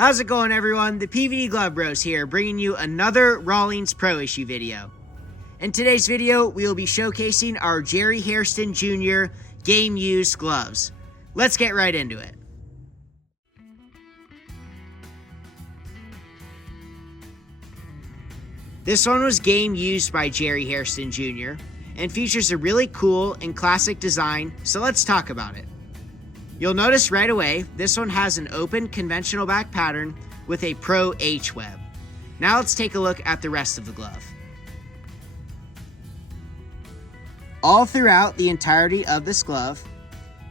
How's it going, everyone? The PVD Glove Bros here, bringing you another Rawlings Pro Issue video. In today's video, we will be showcasing our Jerry Hairston Jr. game-used gloves. Let's get right into it. This one was game-used by Jerry Hairston Jr. and features a really cool and classic design, so let's talk about it. You'll notice right away, this one has an open conventional back pattern with a Pro H web. Now let's take a look at the rest of the glove. All throughout the entirety of this glove,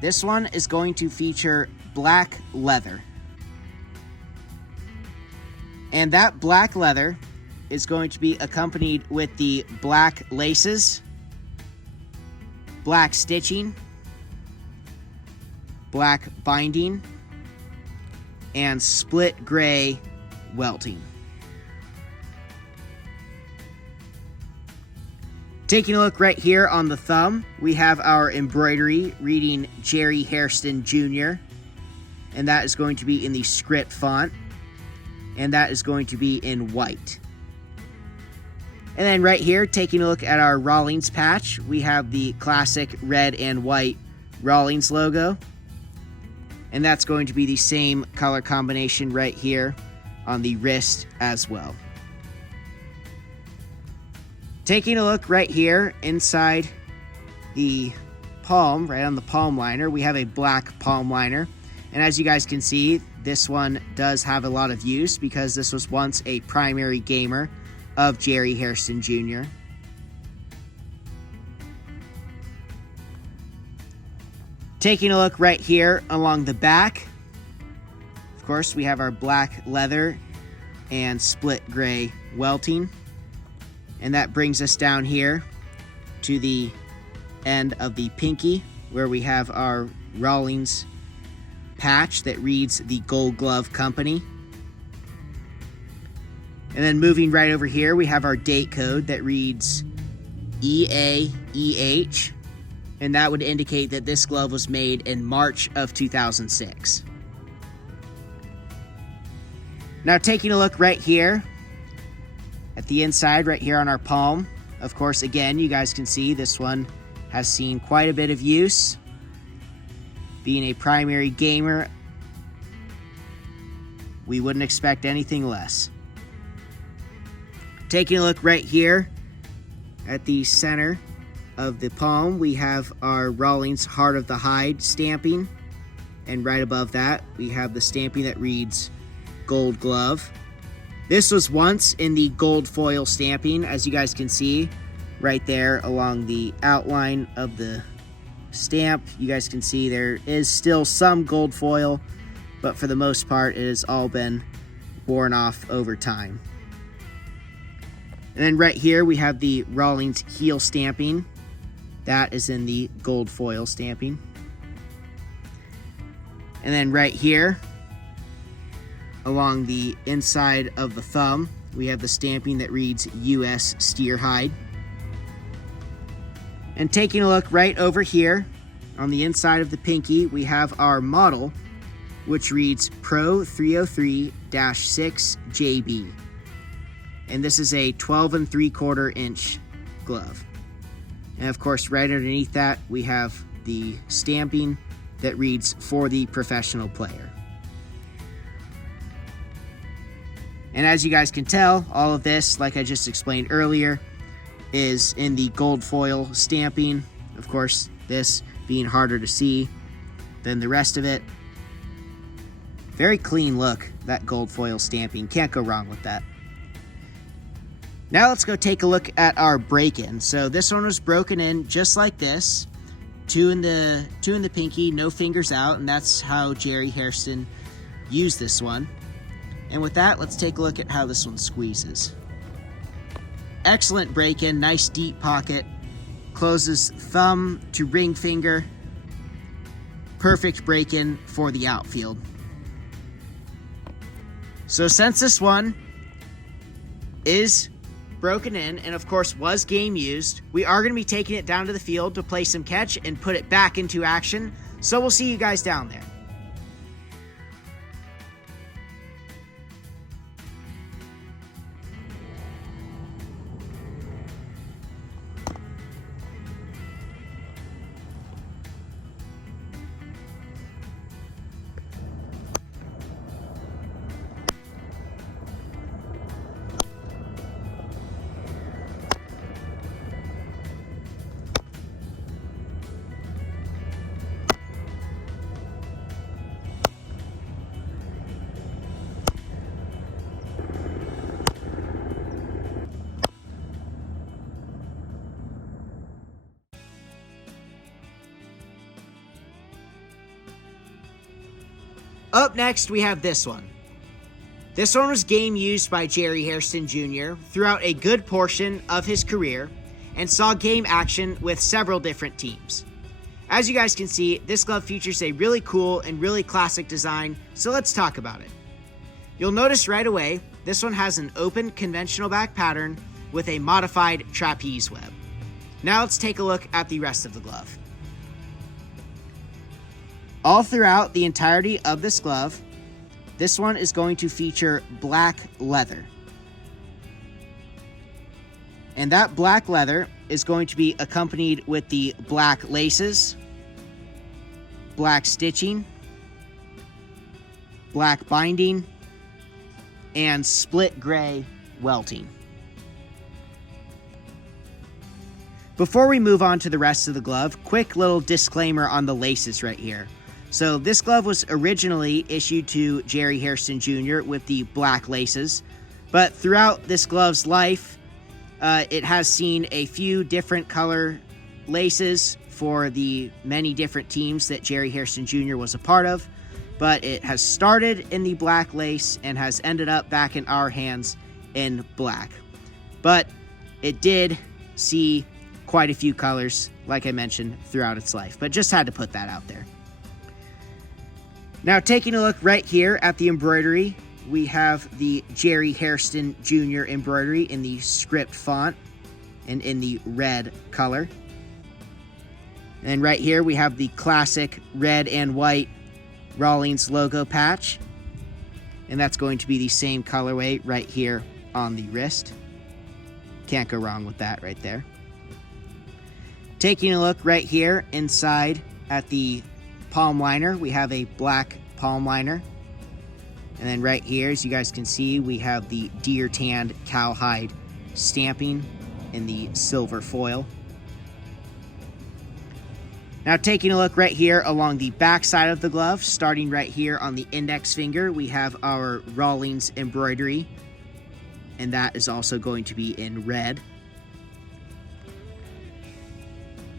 this one is going to feature black leather. And that black leather is going to be accompanied with the black laces, black stitching, black binding, and split gray welting. Taking a look right here on the thumb, we have our embroidery reading Jerry Hairston Jr. And that is going to be in the script font. And that is going to be in white. And then right here, taking a look at our Rawlings patch, we have the classic red and white Rawlings logo. And that's going to be the same color combination right here on the wrist as well. Taking a look right here inside the palm, right on the palm liner, we have a black palm liner. And as you guys can see, this one does have a lot of use because this was once a primary gamer of Jerry Hairston Jr. Taking a look right here along the back, of course, we have our black leather and split gray welting. And that brings us down here to the end of the pinky, where we have our Rawlings patch that reads the Gold Glove Company. And then moving right over here, we have our date code that reads EAEH. And that would indicate that this glove was made in March of 2006. Now taking a look right here at the inside, right here on our palm. Of course, again, you guys can see this one has seen quite a bit of use. Being a primary gamer, we wouldn't expect anything less. Taking a look right here at the center of the palm, we have our Rawlings Heart of the Hide stamping, and right above that we have the stamping that reads Gold Glove. This was once in the gold foil stamping, as you guys can see right there along the outline of the stamp. You guys can see there is still some gold foil, but for the most part it has all been worn off over time. And then right here we have the Rawlings heel stamping. That is in the gold foil stamping. And then right here, along the inside of the thumb, we have the stamping that reads US Steer Hide. And taking a look right over here, on the inside of the pinky, we have our model, which reads PRO303-6JB. And this is a 12 3/4 inch glove. And of course, right underneath that, we have the stamping that reads for the professional player. And as you guys can tell, all of this, like I just explained earlier, is in the gold foil stamping. Of course, this being harder to see than the rest of it. Very clean look, that gold foil stamping. Can't go wrong with that. Now let's go take a look at our break-in. So this one was broken in just like this. Two in the pinky, no fingers out, and that's how Jerry Hairston used this one. And with that, let's take a look at how this one squeezes. Excellent break-in, nice deep pocket. Closes thumb to ring finger. Perfect break-in for the outfield. So since this one is broken in and of course was game used, we are going to be taking it down to the field to play some catch and put it back into action. So we'll see you guys down there. Up next, we have this one. This one was game used by Jerry Hairston Jr. throughout a good portion of his career and saw game action with several different teams. As you guys can see, this glove features a really cool and really classic design, so let's talk about it. You'll notice right away, this one has an open conventional back pattern with a modified trapeze web. Now let's take a look at the rest of the glove. All throughout the entirety of this glove, this one is going to feature black leather. And that black leather is going to be accompanied with the black laces, black stitching, black binding, and split gray welting. Before we move on to the rest of the glove, quick little disclaimer on the laces right here. So this glove was originally issued to Jerry Hairston Jr. with the black laces, but throughout this glove's life, it has seen a few different color laces for the many different teams that Jerry Hairston Jr. was a part of, but it has started in the black lace and has ended up back in our hands in black. But it did see quite a few colors, like I mentioned, throughout its life, but just had to put that out there. Now, taking a look right here at the embroidery, we have the Jerry Hairston Jr. embroidery in the script font and in the red color. And right here we have the classic red and white Rawlings logo patch. And that's going to be the same colorway right here on the wrist. Can't go wrong with that right there. Taking a look right here inside at the palm liner, we have a black palm liner. And then right here, as you guys can see, we have the deer tanned cowhide stamping in the silver foil. Now taking a look right here along the back side of the glove, starting right here on the index finger, we have our Rawlings embroidery. And that is also going to be in red.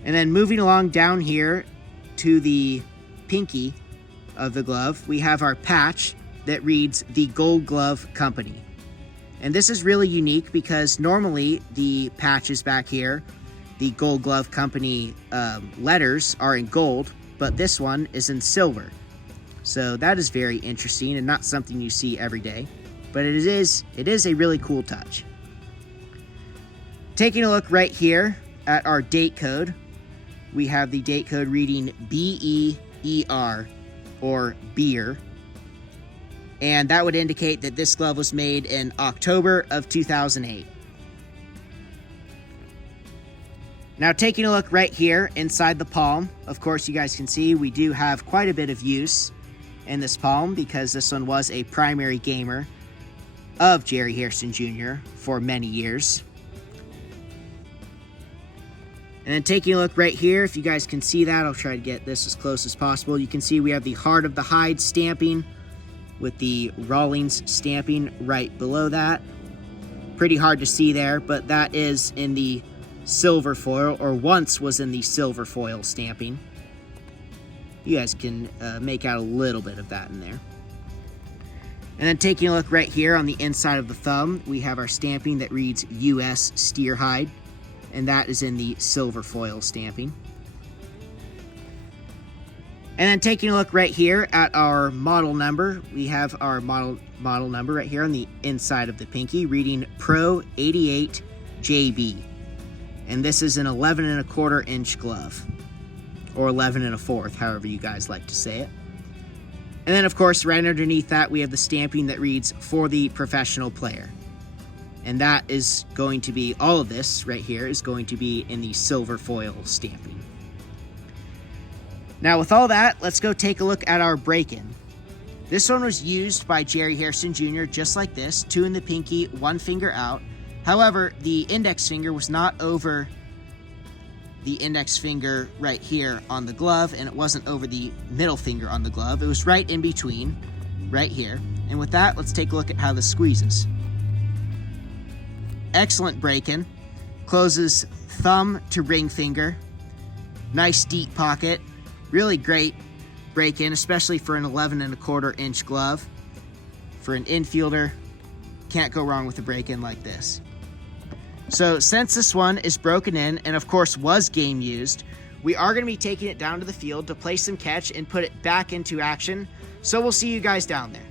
And then moving along down here to the pinky of the glove, we have our patch that reads the Gold Glove Company. And this is really unique because normally the patches back here, the Gold Glove Company letters are in gold, but this one is in silver. So that is very interesting and not something you see every day, but it is a really cool touch. Taking a look right here at our date code, we have the date code reading BEER, or beer. And that would indicate that this glove was made in October of 2008. Now taking a look right here inside the palm, of course you guys can see we do have quite a bit of use in this palm because this one was a primary gamer of Jerry Hairston Jr. for many years. And then taking a look right here, if you guys can see that, I'll try to get this as close as possible. You can see we have the Heart of the Hide stamping with the Rawlings stamping right below that. Pretty hard to see there, but that is in the silver foil, or once was in the silver foil stamping. You guys can make out a little bit of that in there. And then taking a look right here on the inside of the thumb, we have our stamping that reads US Steer Hide, and that is in the silver foil stamping. And then taking a look right here at our model number, we have our model number right here on the inside of the pinky reading PRO88JB. And this is an 11 1/4 inch glove, or 11 1/4, however you guys like to say it. And then of course right underneath that we have the stamping that reads for the professional player. And that is going to be, all of this right here is going to be in the silver foil stamping. Now with all that, let's go take a look at our break-in. This one was used by Jerry Hairston Jr. just like this, 2 in the pinky, 1 finger out. However, the index finger was not over the index finger right here on the glove, and it wasn't over the middle finger on the glove. It was right in between, right here. And with that, let's take a look at how this squeezes. Excellent break-in. Closes thumb to ring finger. Nice deep pocket. Really great break in, especially for an 11.25-inch glove. For an infielder, can't go wrong with a break in like this. So since this one is broken in and of course was game used, we are going to be taking it down to the field to play some catch and put it back into action. So we'll see you guys down there.